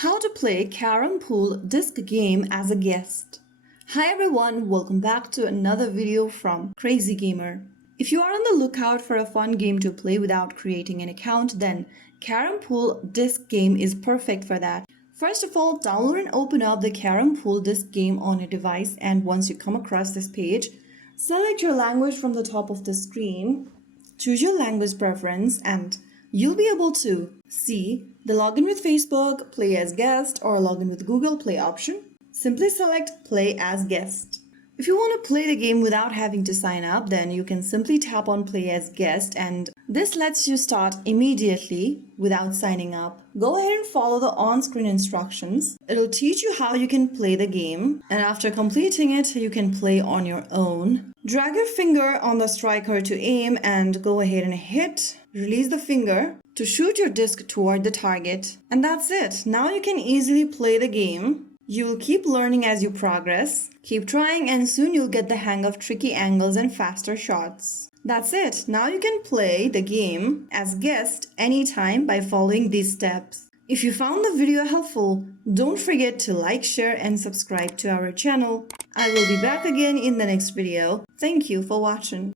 How to play Carrom Pool disc game as a guest. Hi everyone, welcome back to another video from Crazy Gamer. If you are on the lookout for a fun game to play without creating an account, then Carrom Pool disc game is perfect for that. First of all, download and open up the Carrom Pool disc game on your device, and once you come across this page, select your language from the top of the screen, choose your language preference, and you'll be able to see the login with Facebook, play as guest, or login with Google Play option. Simply select play as guest. If you want to play the game without having to sign up, then you can simply tap on play as guest, and this lets you start immediately without signing up. Go ahead and follow the on-screen instructions. It'll teach you how you can play the game, and after completing it, you can play on your own. Drag your finger on the striker to aim and go ahead and hit. Release the finger to shoot your disc toward the target. And that's it. Now you can easily play the game. You will keep learning as you progress. Keep trying and soon you'll get the hang of tricky angles and faster shots. That's it. Now you can play the game as guest anytime by following these steps. If you found the video helpful, don't forget to like, share and subscribe to our channel. I will be back again in the next video. Thank you for watching.